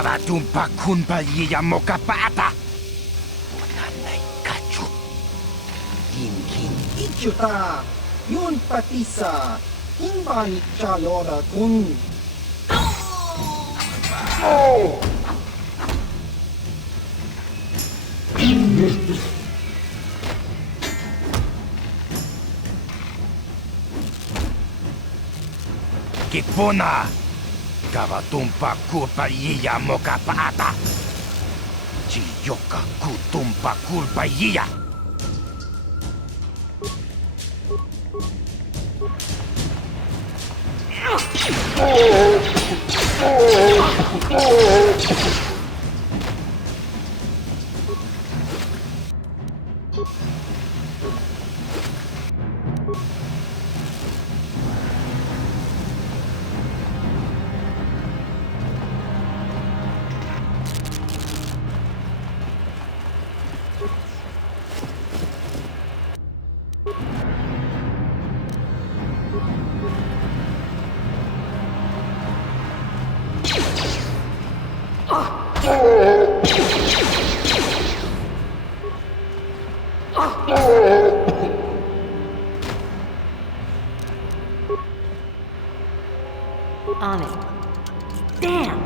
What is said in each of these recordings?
Kavatumpa kunpalliya mokapata. Nanay kachu. Yinkin. Ichuta. Yun patisa. Himbani chalora kun. Kipuna. Kavatumpa kulpalliya mokapata. Chiyoka kutumpa kulpalliya. On it. Damn!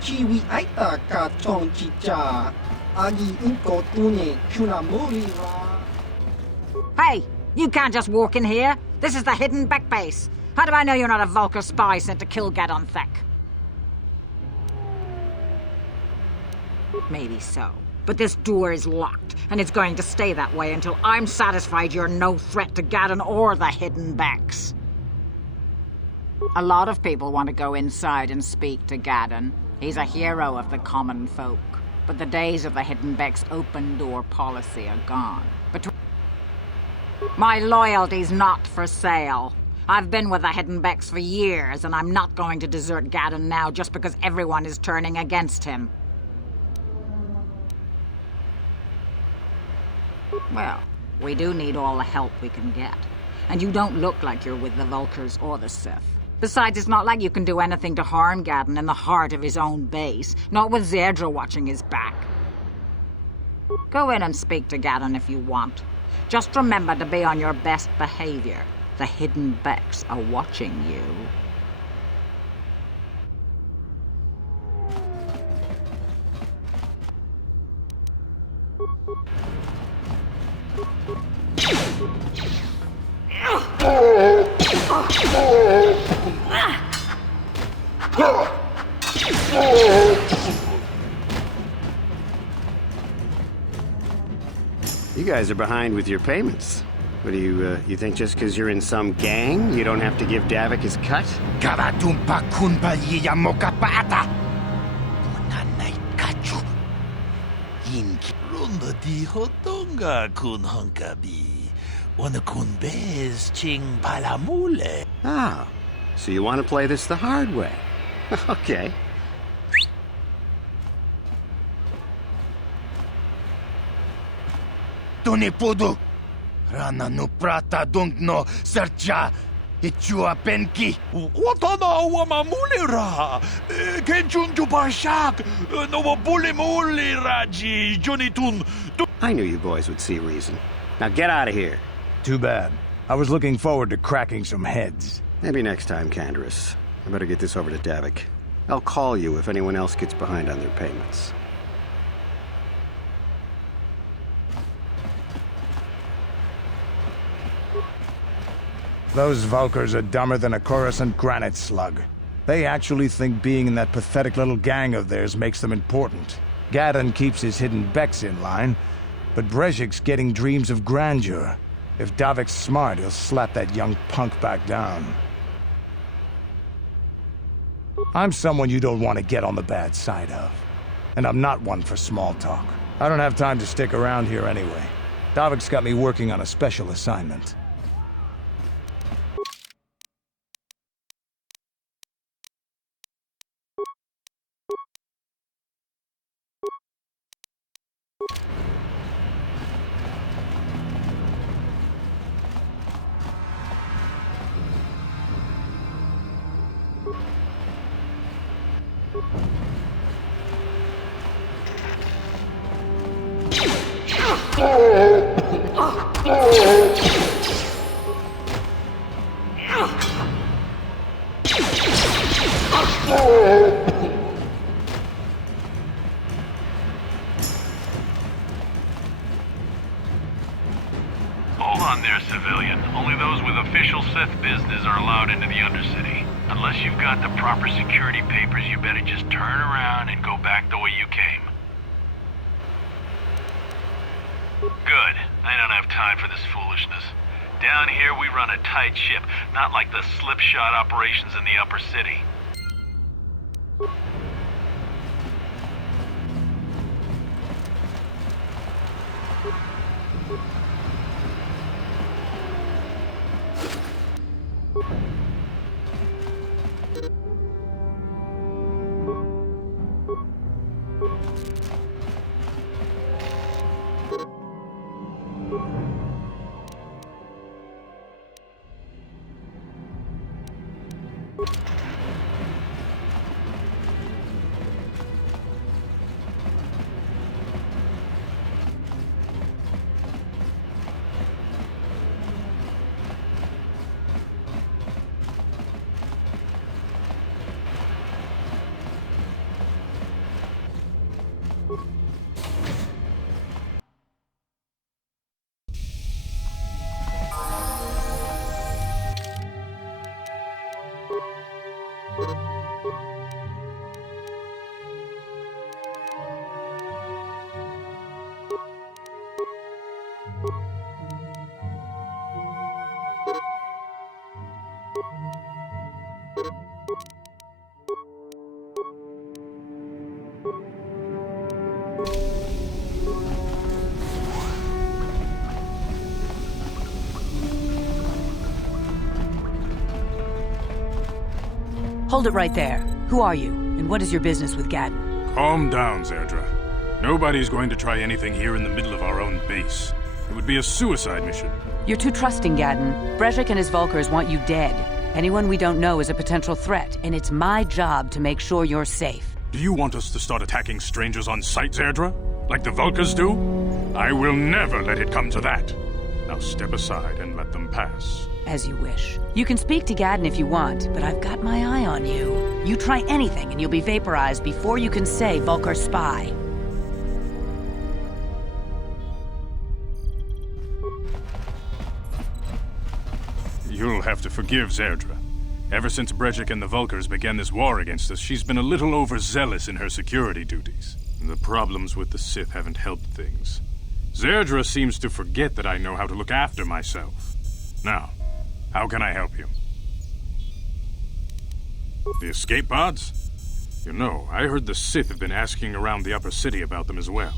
Chiwi aita ka chong chicha. Agi inko tune kunamuri ra. Hey, you can't just walk in here. This is the hidden back base. How do I know you're not a Vulcar spy sent to kill Gadon Thek? Maybe so. But this door is locked, and it's going to stay that way until I'm satisfied you're no threat to Gadon or the hidden backs. A lot of people want to go inside and speak to Gadon. He's a hero of the common folk. But the days of the hidden Beck's open door policy are gone. My loyalty's not for sale. I've been with the hidden Becks for years, and I'm not going to desert Gadon now just because everyone is turning against him. Well, we do need all the help we can get. And you don't look like you're with the Vulcars or the Sith. Besides, it's not like you can do anything to harm Gadon in the heart of his own base, not with Zedra watching his back. Go in and speak to Gadon if you want. Just remember to be on your best behavior. The hidden Becks are watching you. You guys are behind with your payments. What do you think just because you're in some gang, you don't have to give Davik his cut? Kavatumpa kunpalliya mokapata. Nanay kachu. Yinkin. Ronda di hotonga kun honkabi. Wana kun bez ching palamule. Ah, so you want to play this the hard way. Okay. Tunipudu. Rana no prata dungno sercha. Ichua penki. Watana wamamuli ra. Kenchun jupashak. No bulimuli raji junitun. I knew you boys would see reason. Now get out of here. Too bad. I was looking forward to cracking some heads. Maybe next time, Candaris. I better get this over to Davik. I'll call you if anyone else gets behind on their payments. Those Vulcars are dumber than a Coruscant granite slug. They actually think being in that pathetic little gang of theirs makes them important. Gadon keeps his hidden Becks in line, but Brezhik's getting dreams of grandeur. If Davik's smart, he'll slap that young punk back down. I'm someone you don't want to get on the bad side of. And I'm not one for small talk. I don't have time to stick around here anyway. Davik's got me working on a special assignment. Hold on there, civilian. Only those with official Sith business are allowed into the Undercity. Unless you've got the proper security papers, you better just turn around and go back the way you came. Good. I don't have time for this foolishness. Down here, we run a tight ship, not like the slipshod operations in the upper city. Hold it right there. Who are you, and what is your business with Gadden? Calm down, Zerdra. Nobody's going to try anything here in the middle of our own base. It would be a suicide mission. You're too trusting, Gadden. Brezhik and his Vulkars want you dead. Anyone we don't know is a potential threat, and it's my job to make sure you're safe. Do you want us to start attacking strangers on sight, Zerdra? Like the Vulkars do? I will never let it come to that. Now step aside and let them pass. As you wish. You can speak to Gadden if you want, but I've got my eye on you. You try anything and you'll be vaporized before you can say Vulkar spy. You'll have to forgive Zerdra. Ever since Brezhik and the Vulkars began this war against us, she's been a little overzealous in her security duties. The problems with the Sith haven't helped things. Zerdra seems to forget that I know how to look after myself. Now, how can I help you? The escape pods? You know, I heard the Sith have been asking around the upper city about them as well.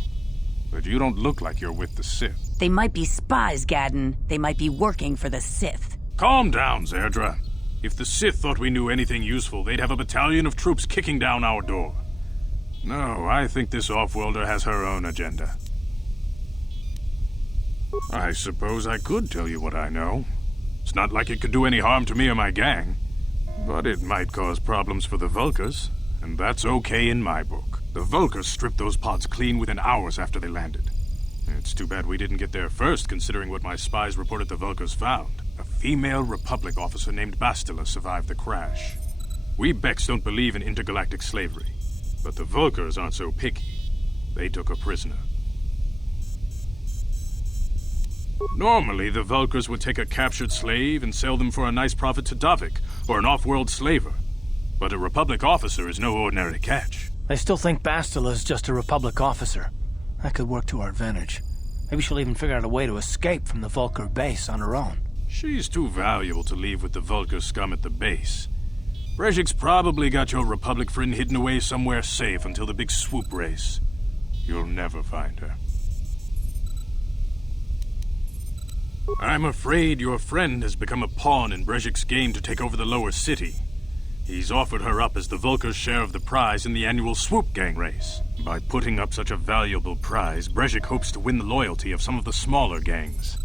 But you don't look like you're with the Sith. They might be spies, Gadden. They might be working for the Sith. Calm down, Zerdra. If the Sith thought we knew anything useful, they'd have a battalion of troops kicking down our door. No, I think this off-worlder has her own agenda. I suppose I could tell you what I know. It's not like it could do any harm to me or my gang. But it might cause problems for the Vulkars, and that's okay in my book. The Vulkars stripped those pods clean within hours after they landed. It's too bad we didn't get there first, considering what my spies reported the Vulkars found. A female Republic officer named Bastilla survived the crash. We Beks don't believe in intergalactic slavery, but the Vulkars aren't so picky. They took her prisoner. Normally, the Vulkars would take a captured slave and sell them for a nice profit to Davik, or an off-world slaver. But a Republic officer is no ordinary catch. I still think Bastilla's just a Republic officer. That could work to our advantage. Maybe she'll even figure out a way to escape from the Vulkar base on her own. She's too valuable to leave with the Vulkar scum at the base. Brezhik's probably got your Republic friend hidden away somewhere safe until the big swoop race. You'll never find her. I'm afraid your friend has become a pawn in Brejik's game to take over the lower city. He's offered her up as the Vulkar's share of the prize in the annual swoop gang race. By putting up such a valuable prize, Brejik hopes to win the loyalty of some of the smaller gangs.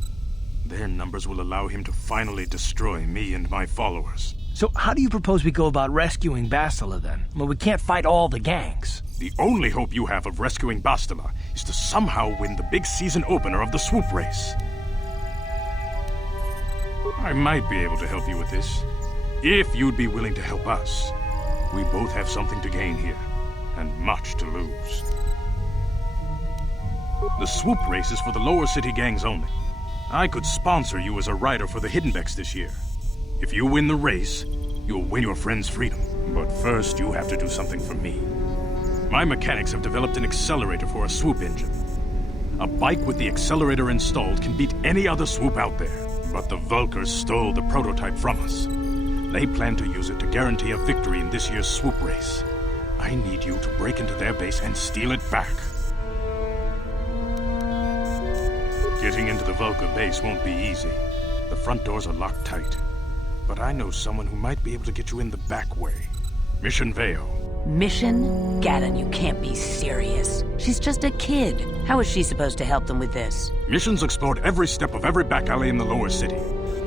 Their numbers will allow him to finally destroy me and my followers. So how do you propose we go about rescuing Bastilla then? Well, we can't fight all the gangs. The only hope you have of rescuing Bastilla is to somehow win the big season opener of the swoop race. I might be able to help you with this, if you'd be willing to help us. We both have something to gain here, and much to lose. The swoop race is for the lower city gangs only. I could sponsor you as a rider for the Hiddenbecks this year. If you win the race, you'll win your friend's freedom. But first, you have to do something for me. My mechanics have developed an accelerator for a swoop engine. A bike with the accelerator installed can beat any other swoop out there. But the Vulkars stole the prototype from us. They plan to use it to guarantee a victory in this year's swoop race. I need you to break into their base and steal it back. Getting into the Vulkar base won't be easy. The front doors are locked tight. But I know someone who might be able to get you in the back way. Mission Veo. Mission? Gaddon, you can't be serious. She's just a kid. How is she supposed to help them with this? Mission's explored every step of every back alley in the lower city.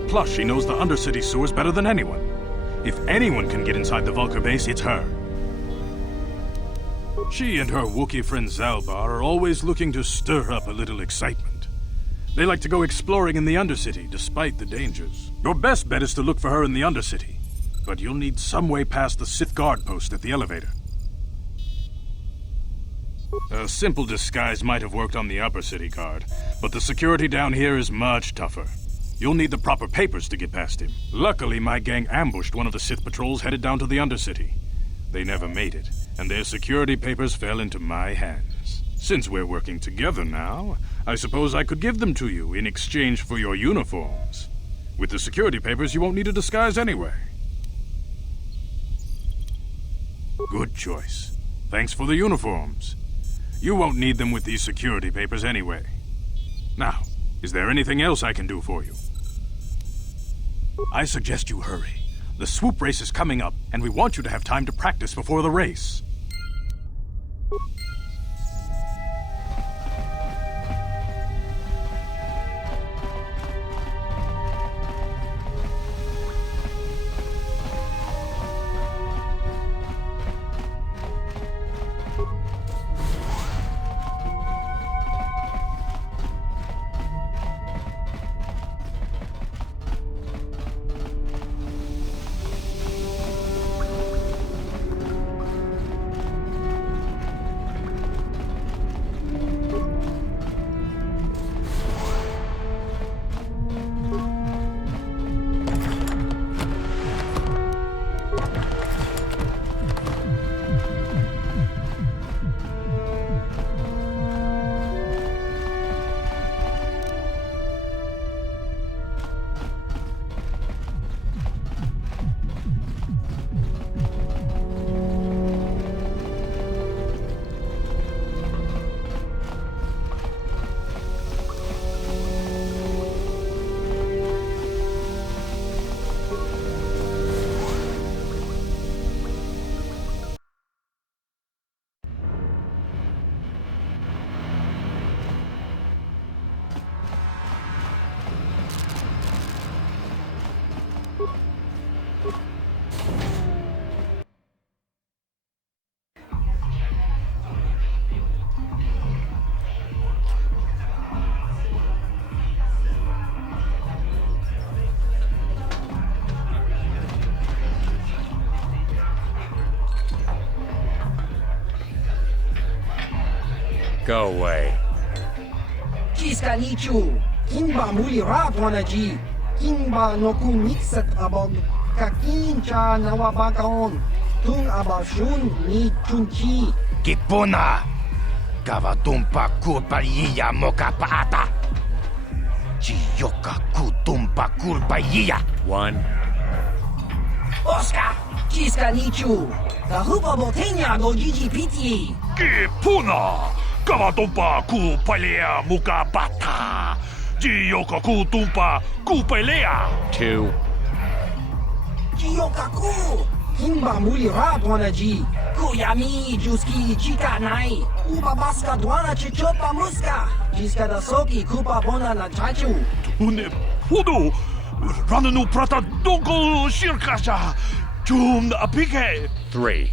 Plus, she knows the undercity sewers better than anyone. If anyone can get inside the Vulkar base, it's her. She and her Wookiee friend Zalbar are always looking to stir up a little excitement. They like to go exploring in the Undercity, despite the dangers. Your best bet is to look for her in the Undercity. But you'll need some way past the Sith guard post at the elevator. A simple disguise might have worked on the Upper City guard, but the security down here is much tougher. You'll need the proper papers to get past him. Luckily, my gang ambushed one of the Sith patrols headed down to the Undercity. They never made it, and their security papers fell into my hands. Since we're working together now, I suppose I could give them to you in exchange for your uniforms. With the security papers, you won't need a disguise anyway. Good choice. Thanks for the uniforms. You won't need them with these security papers anyway. Now, is there anything else I can do for you? I suggest you hurry. The swoop race is coming up, and we want you to have time to practice before the race. Go away. Ciscanichu, Kimba Mulira Twanaji, Kimba no Kumixat abog, Kakincha Nawabakaon, Tung Abashun ni Chunchi. Kipuna! Kavatumpa kurpaiya mokapata! Chiyoka kutumpa kurpaiya! One. Oscar! Ciscanichu, Kahupa Botenya go GGPT. Kipuna! Kavatumpa ku palia muka bata! Gioka kutumpa kupelea. 2. Jiyokaku! Kimba mulira dwana ji. Kuyami juski chika nai. Uba baska dwana chichopa muska. Jiska da soki kupa bona na chachu. Une pudu. Rananu prata donko shirkasha. Jum apike. 3.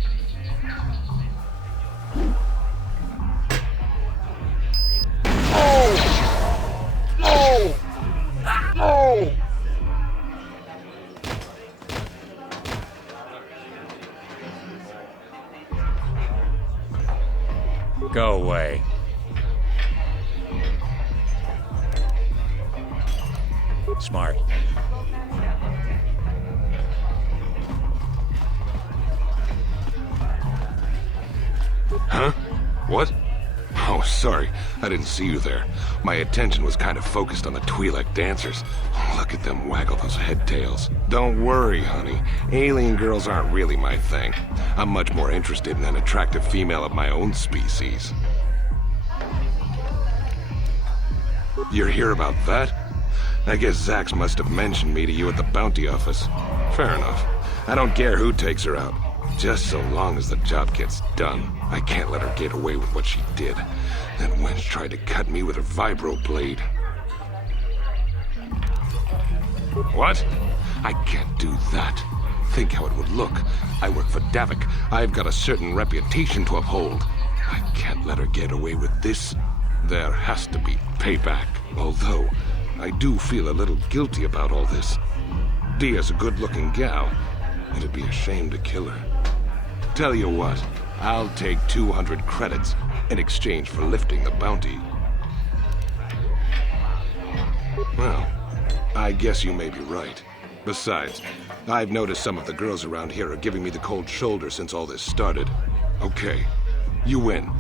Go away. Smart. Huh? What? Oh, sorry. I didn't see you there. My attention was kind of focused on the Twi'lek dancers. Look at them waggle those head tails. Don't worry, honey. Alien girls aren't really my thing. I'm much more interested in an attractive female of my own species. You're here about that? I guess Zax must have mentioned me to you at the bounty office. Fair enough. I don't care who takes her out. Just so long as the job gets done. I can't let her get away with what she did. That wench tried to cut me with her vibro blade. What? I can't do that. Think how it would look. I work for Davik. I've got a certain reputation to uphold. I can't let her get away with this. There has to be payback. Although, I do feel a little guilty about all this. Dia's a good-looking gal. It'd be a shame to kill her. Tell you what, I'll take 200 credits in exchange for lifting the bounty. Well, I guess you may be right. Besides, I've noticed some of the girls around here are giving me the cold shoulder since all this started. Okay, you win.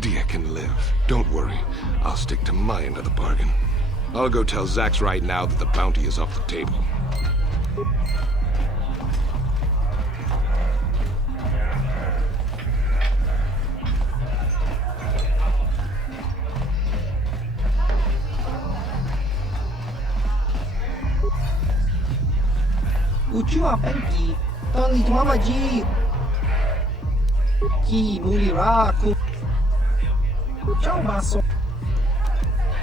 Dia can live. Don't worry, I'll stick to my end of the bargain. I'll go tell Zax right now that the bounty is off the table. Uchua penki, tali tuamaji. Ki mulira ku. Ciao baso.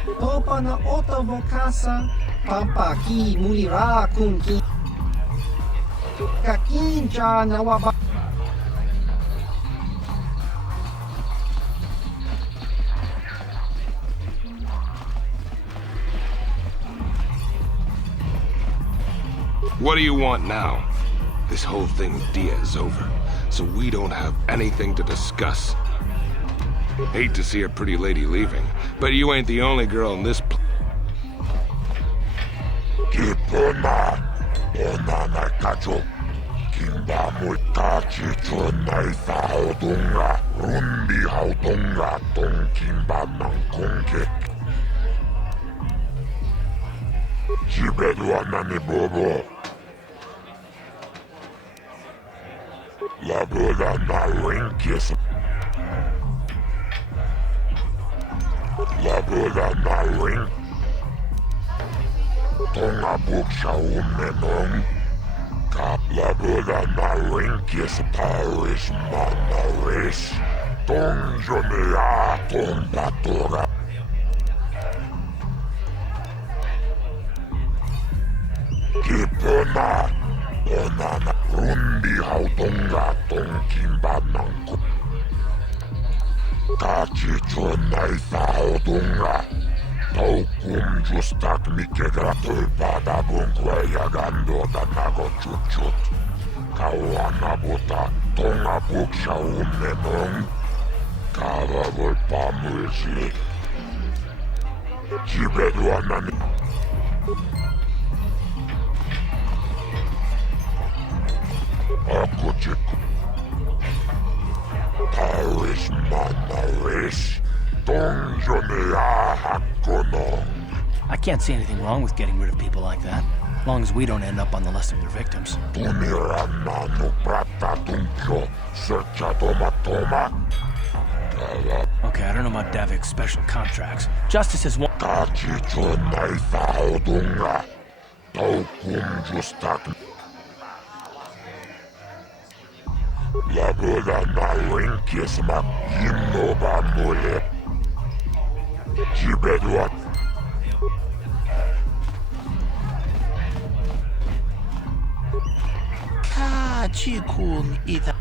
Topa na ota vokasa. Pampa ki mulira kunki. Kakincha na waba. What do you want now? This whole thing with Dia is over, so we don't have anything to discuss. Hate to see a pretty lady leaving, but you ain't the only girl in this Kipuna, onana kajo. Kimba mutachi chonai haudunga, rundi haudunga, ton kimba nankunke. Jibedu anani bobo. La bola na rinkis. La bola na rink. Tonga buksha umenon. Kap la bola na rinkis Taris manaris. Tong jonea ton batora. Kipona. Onana rundi hautonga ton kimba nanku. Kachi chonai hautonga. Taukum justak mikega tulpada bunkwa yagando da nago chuchut. Kawana buta tonga buksha umenon. Kava volpa mulsi. Jibedu anani. Aku chiku. Taris manaris. Donjonea hakonong. I can't see anything wrong with getting rid of people like that, as long as we don't end up on the list of their victims. Tunirana no prata tuncho. Searcha toma toma. Okay, I don't know about Davik's special contracts. Justice is one. Kachicho naithaudunga. Taukum justak. Labuda na linkisma yinoba mule. Jibedwat. Kachikun ita.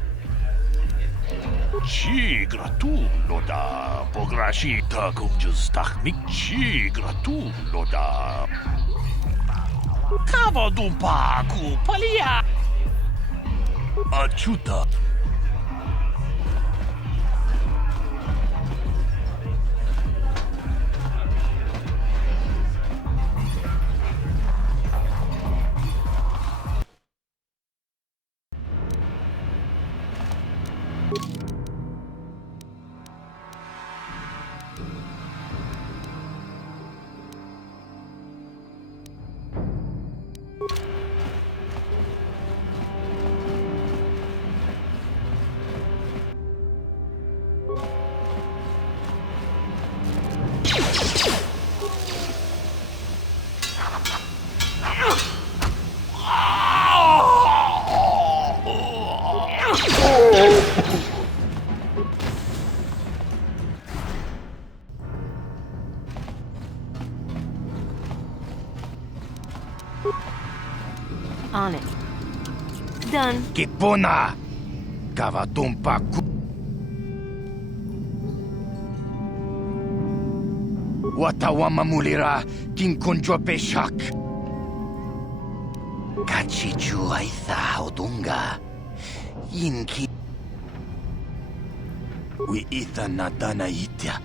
Ci gratullo da pograshita kumjustachnik ci gratullo da Kavadumpa kupalia Achuta. On it. Done. Kipuna! Kavatumpa ku... Watawama mulira kinkonjo peshak. Kachichu aitha odunga. Inki... We itha nadana itya.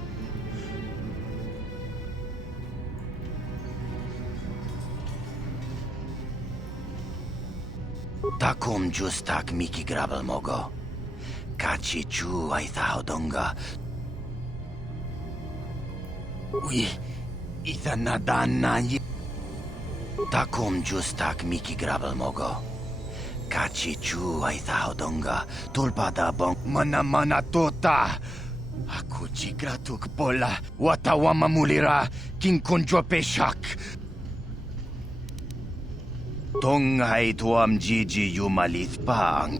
Takum justak miki grabel mogo. Kachichu aitha odunga. We itha nadana itya. Takum justak miki grabel mogo. Kachichu aitha odunga. Tulpada bong mana tota. Aku jigratuk pola. Watawama mulira kinkonjo peshak. Tonghai tuam jiji yumalith pang.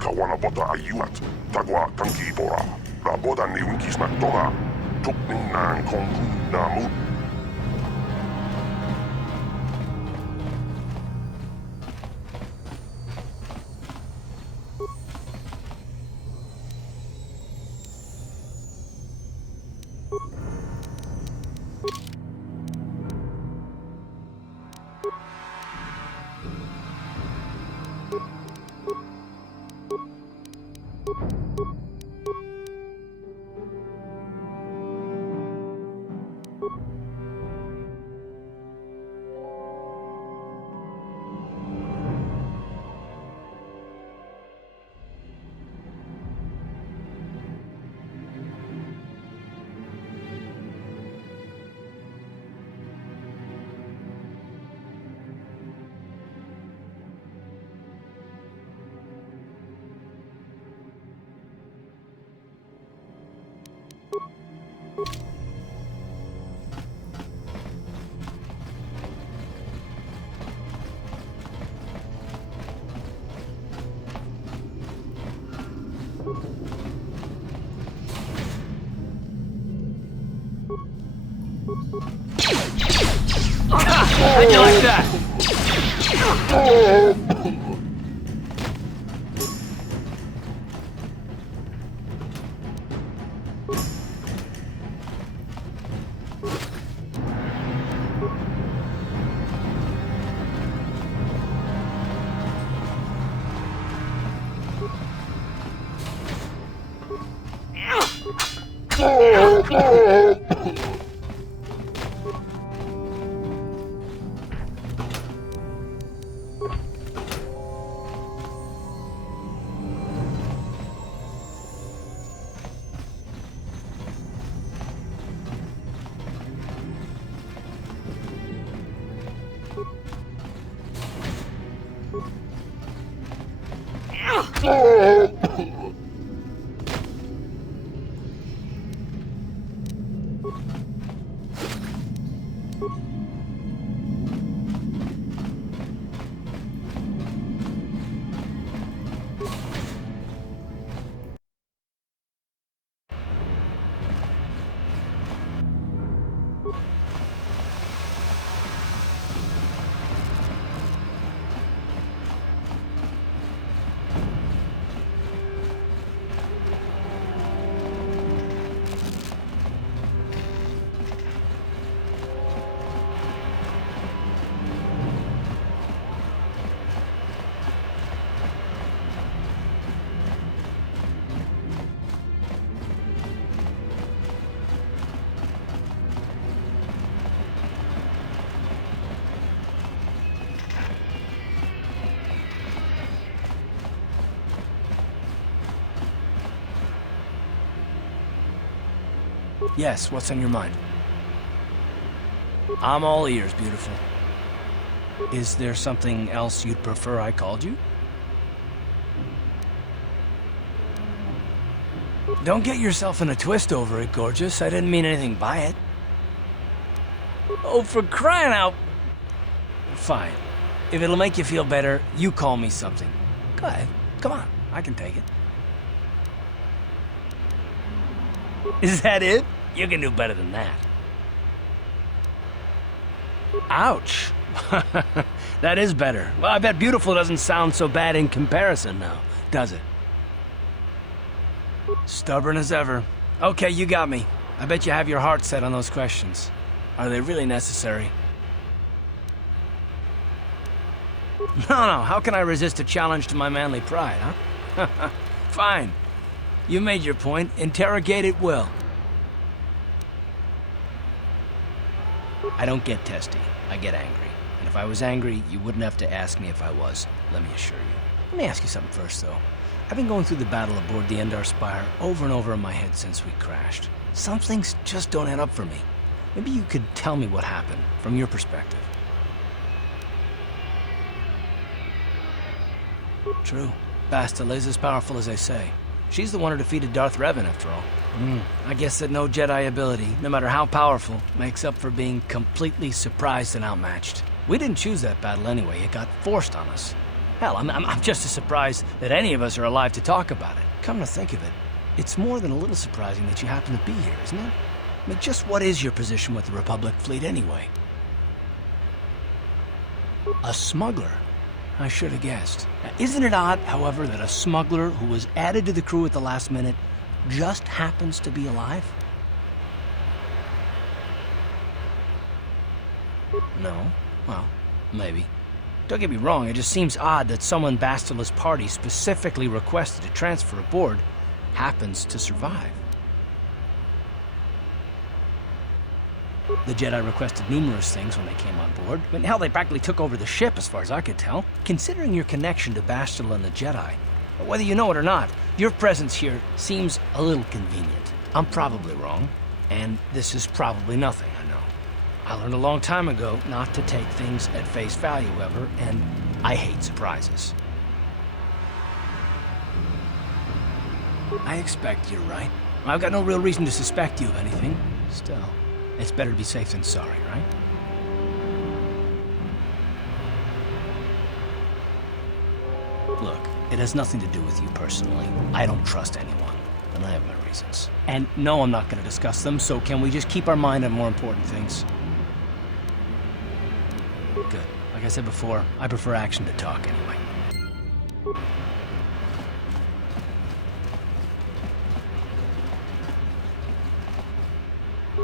Kawana bota ayuat. Tagwa kankibora. La boda ni unkismak toga. Tukning nan kongu namu. How'd you like that? Yes, what's on your mind? I'm all ears, beautiful. Is there something else you'd prefer I called you? Don't get yourself in a twist over it, gorgeous. I didn't mean anything by it. Oh, for crying out... Fine. If it'll make you feel better, you call me something. Go ahead. Come on. I can take it. Is that it? You can do better than that. Ouch. That is better. Well, I bet beautiful doesn't sound so bad in comparison now, does it? Stubborn as ever. Okay, you got me. I bet you have your heart set on those questions. Are they really necessary? No, how can I resist a challenge to my manly pride, huh? Fine. You made your point. Interrogate at will. I don't get testy. I get angry. And if I was angry, you wouldn't have to ask me if I was, let me assure you. Let me ask you something first, though. I've been going through the battle aboard the Endar Spire over and over in my head since we crashed. Some things just don't add up for me. Maybe you could tell me what happened, from your perspective. True. Bastilla is as powerful as they say. She's the one who defeated Darth Revan, after all. I guess that no Jedi ability, no matter how powerful, makes up for being completely surprised and outmatched. We didn't choose that battle anyway. It got forced on us. Hell, I'm just as surprised that any of us are alive to talk about it. Come to think of it, it's more than a little surprising that you happen to be here, isn't it? I mean, just what is your position with the Republic fleet anyway? A smuggler? I should have guessed. Now, isn't it odd, however, that a smuggler who was added to the crew at the last minute just happens to be alive? No? Well, maybe. Don't get me wrong, it just seems odd that someone Bastilla's party specifically requested to transfer aboard happens to survive. The Jedi requested numerous things when they came on board. I mean, hell, they practically took over the ship as far as I could tell. Considering your connection to Bastilla and the Jedi, whether you know it or not, your presence here seems a little convenient. I'm probably wrong, and this is probably nothing, I know. I learned a long time ago not to take things at face value ever, and I hate surprises. I expect you're right. I've got no real reason to suspect you of anything. Still, it's better to be safe than sorry, right? Look, it has nothing to do with you personally. I don't trust anyone, and I have my reasons. And no, I'm not going to discuss them, so can we just keep our mind on more important things? Good. Like I said before, I prefer action to talk anyway.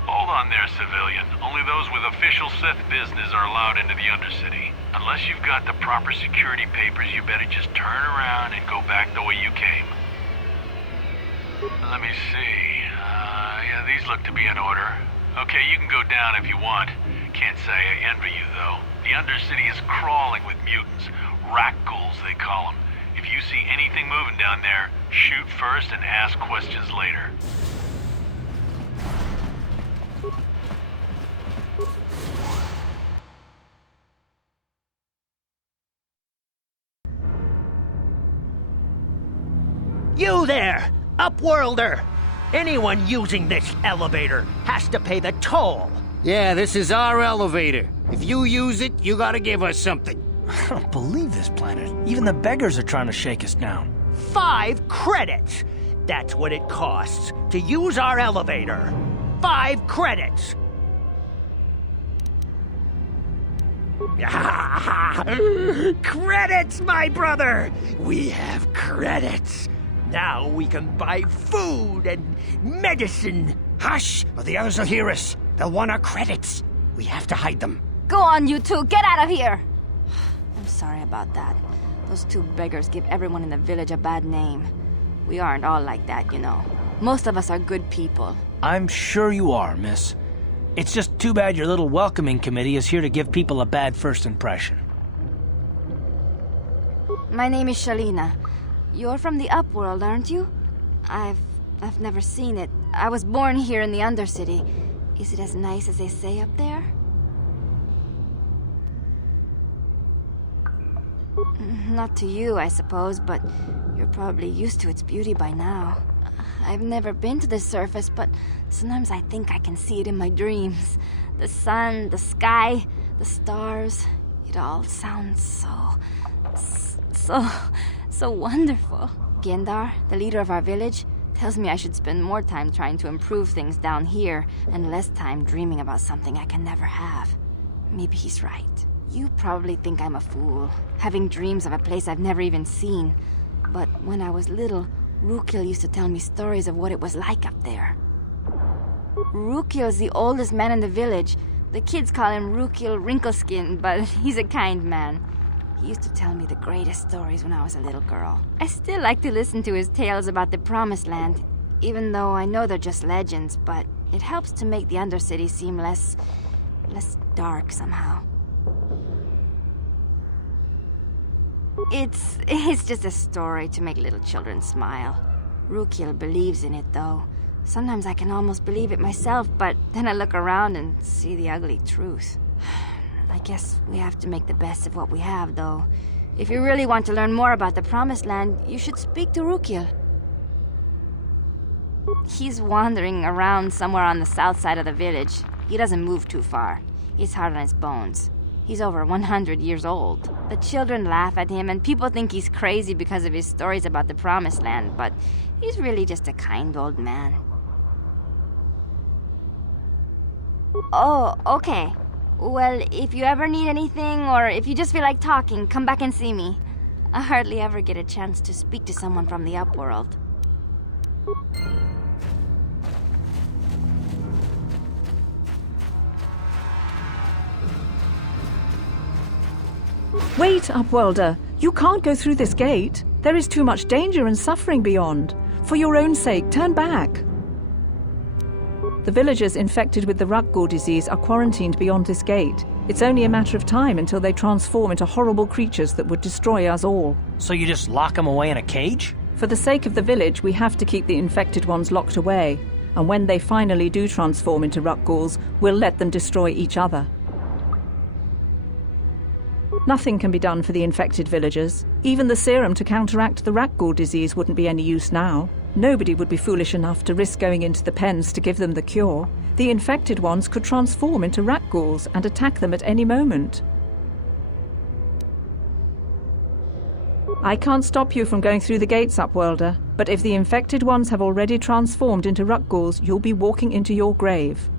Hold on there, civilian. Only those with official Sith business are allowed into the Undercity. Unless you've got the proper security papers, you better just turn around and go back the way you came. Let me see. Yeah, these look to be in order. Okay, you can go down if you want. Can't say I envy you, though. The Undercity is crawling with mutants. Rat-ghouls, they call them. If you see anything moving down there, shoot first and ask questions later. You there, Upworlder! Anyone using this elevator has to pay the toll. Yeah, this is our elevator. If you use it, you gotta give us something. I don't believe this planet. Even the beggars are trying to shake us down. 5 credits! That's what it costs to use our elevator. 5 credits! Credits, my brother! We have credits. Now we can buy food and medicine. Hush, or the others will hear us. They'll want our credits. We have to hide them. Go on, you two. Get out of here. I'm sorry about that. Those 2 beggars give everyone in the village a bad name. We aren't all like that, you know. Most of us are good people. I'm sure you are, miss. It's just too bad your little welcoming committee is here to give people a bad first impression. My name is Shalina. You're from the Upworld, aren't you? I've never seen it. I was born here in the Undercity. Is it as nice as they say up there? Not to you, I suppose, but you're probably used to its beauty by now. I've never been to the surface, but sometimes I think I can see it in my dreams. The sun, the sky, the stars. It all sounds so wonderful. Gendar, the leader of our village, tells me I should spend more time trying to improve things down here and less time dreaming about something I can never have. Maybe he's right. You probably think I'm a fool, having dreams of a place I've never even seen. But when I was little, Rukil used to tell me stories of what it was like up there. Rukil's the oldest man in the village. The kids call him Rukil Wrinkleskin, but he's a kind man. He used to tell me the greatest stories when I was a little girl. I still like to listen to his tales about the Promised Land, even though I know they're just legends, but it helps to make the Undercity seem less dark somehow. It's just a story to make little children smile. Rukil believes in it, though. Sometimes I can almost believe it myself, but then I look around and see the ugly truth. I guess we have to make the best of what we have, though. If you really want to learn more about the Promised Land, you should speak to Rukil. He's wandering around somewhere on the south side of the village. He doesn't move too far. He's hard on his bones. He's over 100 years old. The children laugh at him, and people think he's crazy because of his stories about the Promised Land, but he's really just a kind old man. Oh, okay. Well, if you ever need anything, or if you just feel like talking, come back and see me. I hardly ever get a chance to speak to someone from the Upworld. Wait, Upworlder. You can't go through this gate. There is too much danger and suffering beyond. For your own sake, turn back. The villagers infected with the Rakghoul disease are quarantined beyond this gate. It's only a matter of time until they transform into horrible creatures that would destroy us all. So you just lock them away in a cage? For the sake of the village, we have to keep the infected ones locked away. And when they finally do transform into Rakghouls, we'll let them destroy each other. Nothing can be done for the infected villagers. Even the serum to counteract the Rakghoul disease wouldn't be any use now. Nobody would be foolish enough to risk going into the pens to give them the cure. The infected ones could transform into Rakghouls and attack them at any moment. I can't stop you from going through the gates, Upworlder, but if the infected ones have already transformed into Rakghouls, you'll be walking into your grave.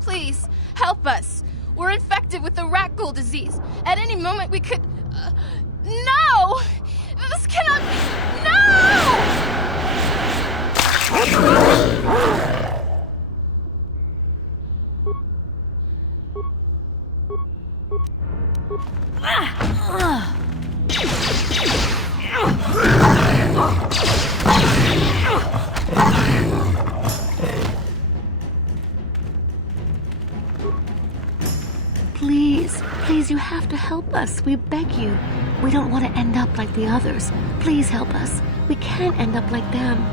Please, help us! We're infected with the Rakghoul disease. At any moment we could... No! This cannot be... No! Please, you have to help us. We beg you. We don't want to end up like the others. Please help us. We can't end up like them.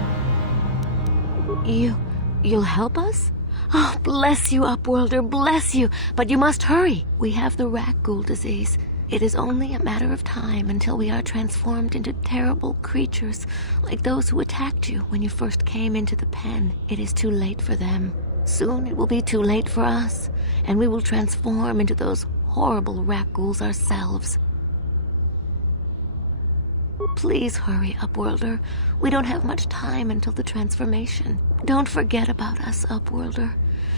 You'll help us? Oh, bless you, Upworlder, bless you. But you must hurry. We have the Rakghoul disease. It is only a matter of time until we are transformed into terrible creatures like those who attacked you when you first came into the pen. It is too late for them. Soon it will be too late for us, and we will transform into those horrible rat ghouls ourselves. Please hurry, Upworlder. We don't have much time until the transformation. Don't forget about us, Upworlder.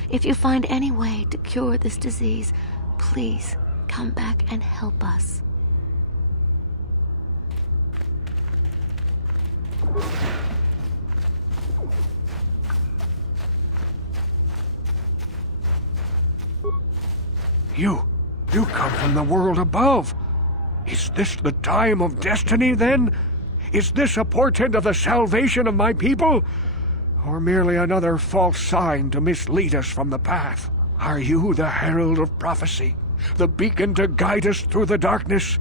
If you find any way to cure this disease, please come back and help us. You come from the world above. Is this the time of destiny, then? Is this a portent of the salvation of my people? Or merely another false sign to mislead us from the path? Are you the herald of prophecy, the beacon to guide us through the darkness?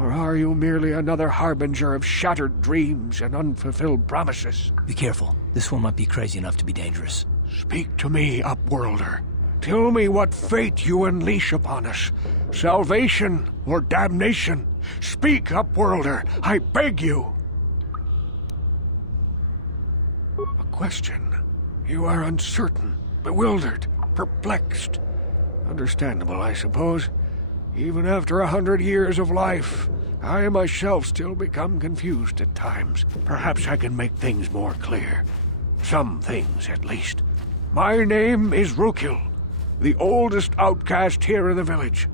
Or are you merely another harbinger of shattered dreams and unfulfilled promises? Be careful. This one might be crazy enough to be dangerous. Speak to me, Upworlder. Tell me what fate you unleash upon us. Salvation or damnation? Speak, Upworlder, I beg you. A question. You are uncertain, bewildered, perplexed. Understandable, I suppose. Even after 100 years of life, I myself still become confused at times. Perhaps I can make things more clear. Some things, at least. My name is Rukil, the oldest outcast here in the village.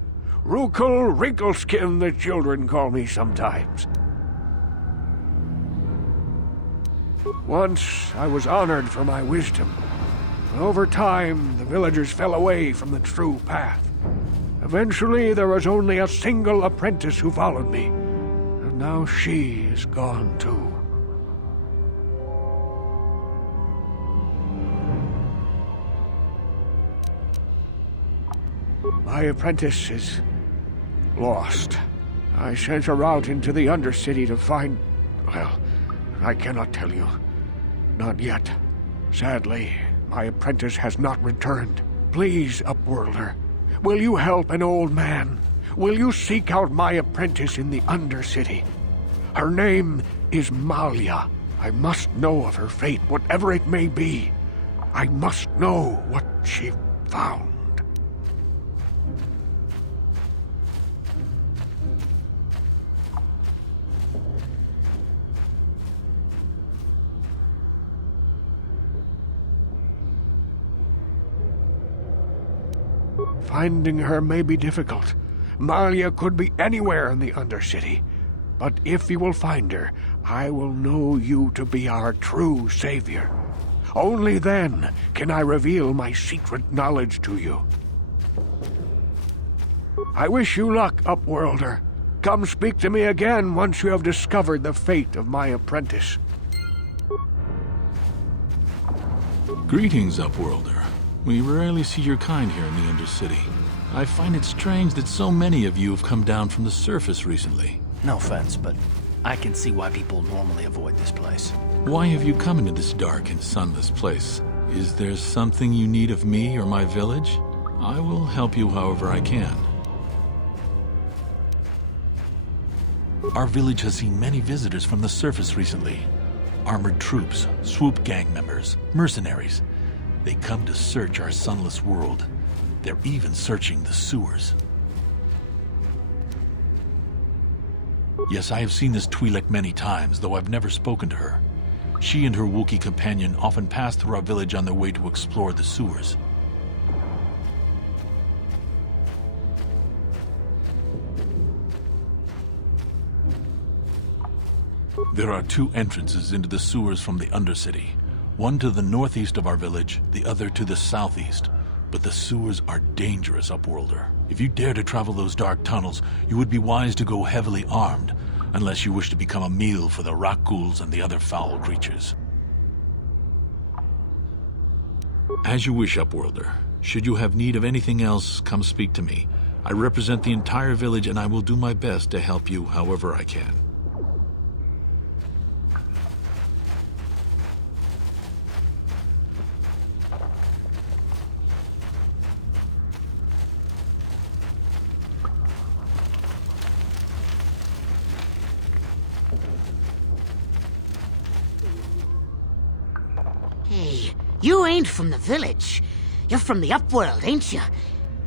Rukil Wrinkleskin, the children call me sometimes. Once I was honored for my wisdom. Over time, the villagers fell away from the true path. Eventually, there was only a single apprentice who followed me, and now she is gone too. My apprentice is lost. I sent her out into the Undercity to find... well, I cannot tell you. Not yet. Sadly, my apprentice has not returned. Please, Upworlder, will you help an old man? Will you seek out my apprentice in the Undercity? Her name is Malia. I must know of her fate, whatever it may be. I must know what she found. Finding her may be difficult. Malia could be anywhere in the Undercity. But if you will find her, I will know you to be our true savior. Only then can I reveal my secret knowledge to you. I wish you luck, Upworlder. Come speak to me again once you have discovered the fate of my apprentice. Greetings, Upworlder. We rarely see your kind here in the Undercity. I find it strange that so many of you have come down from the surface recently. No offense, but I can see why people normally avoid this place. Why have you come into this dark and sunless place? Is there something you need of me or my village? I will help you however I can. Our village has seen many visitors from the surface recently. Armored troops, swoop gang members, mercenaries. They come to search our sunless world. They're even searching the sewers. Yes, I have seen this Twi'lek many times, though I've never spoken to her. She and her Wookiee companion often pass through our village on their way to explore the sewers. There are two entrances into the sewers from the Undercity. One to the northeast of our village, the other to the southeast. But the sewers are dangerous, Upworlder. If you dare to travel those dark tunnels, you would be wise to go heavily armed, unless you wish to become a meal for the rock ghouls and the other foul creatures. As you wish, Upworlder. Should you have need of anything else, come speak to me. I represent the entire village, and I will do my best to help you however I can. Hey, you ain't from the village. You're from the upworld, ain't you?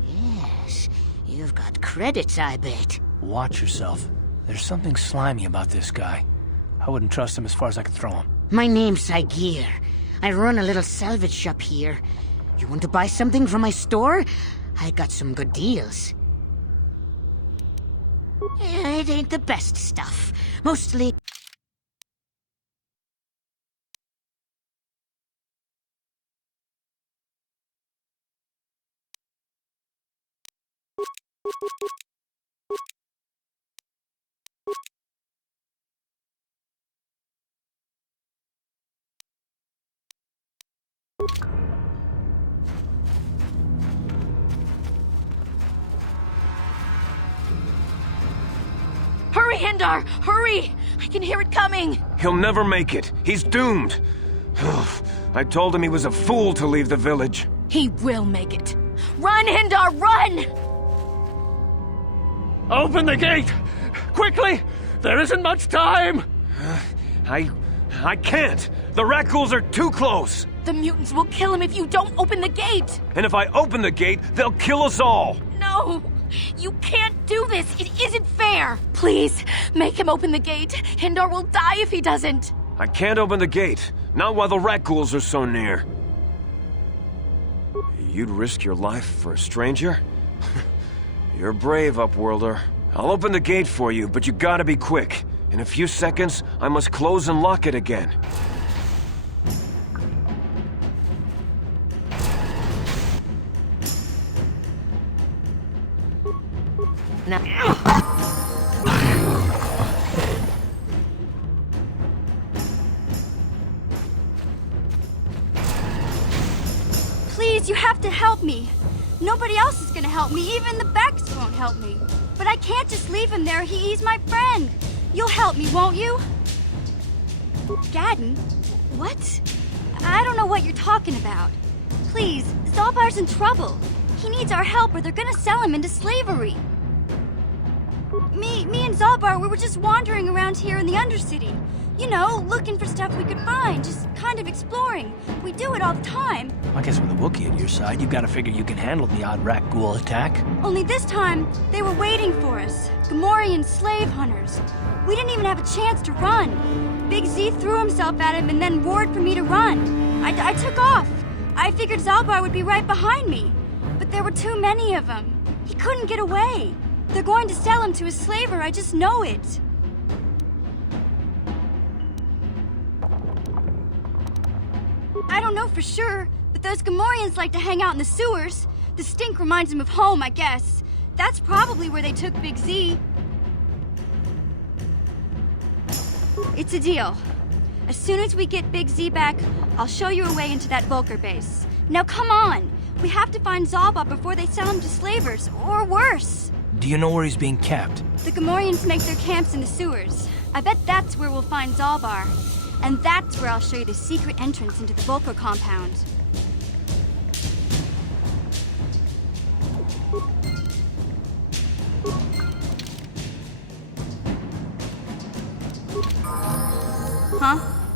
Yes, you've got credits, I bet. Watch yourself. There's something slimy about this guy. I wouldn't trust him as far as I could throw him. My name's Saigir. I run a little salvage shop here. You want to buy something from my store? I got some good deals. It ain't the best stuff. Mostly... Hurry, Hindar! Hurry! I can hear it coming! He'll never make it. He's doomed. I told him he was a fool to leave the village. He will make it. Run, Hindar, run! Open the gate! Quickly! There isn't much time! I can't. The Rakghouls are too close. The mutants will kill him if you don't open the gate! And if I open the gate, they'll kill us all. No! You can't do this! It isn't fair! Please, make him open the gate. Hindar will die if he doesn't. I can't open the gate. Not while the Rakghouls are so near. You'd risk your life for a stranger? You're brave, Upworlder. I'll open the gate for you, but you gotta be quick. In a few seconds, I must close and lock it again. Please, you have to help me. Nobody else is gonna help me. Even the Becks won't help me. But I can't just leave him there. He's my friend. You'll help me, won't you? Gadden? What? I don't know what you're talking about. Please, Zalbar's in trouble. He needs our help or they're gonna sell him into slavery. Me and Zalbar, we were just wandering around here in the Undercity. You know, looking for stuff we could find, just kind of exploring. We do it all the time. I guess with a Wookiee at your side, you've got to figure you can handle the odd Rakghoul attack. Only this time, they were waiting for us. Gamorrean slave hunters. We didn't even have a chance to run. Big Z threw himself at him and then roared for me to run. I took off. I figured Zalbar would be right behind me. But there were too many of them. He couldn't get away. They're going to sell him to a slaver, I just know it. I don't know for sure, but those Gamorreans like to hang out in the sewers. The stink reminds them of home, I guess. That's probably where they took Big Z. It's a deal. As soon as we get Big Z back, I'll show you a way into that Vulcar base. Now come on! We have to find Zalbar before they sell him to slavers, or worse. Do you know where he's being kept? The Gamorreans make their camps in the sewers. I bet that's where we'll find Zalbar. And that's where I'll show you the secret entrance into the Vulcar compound. Huh?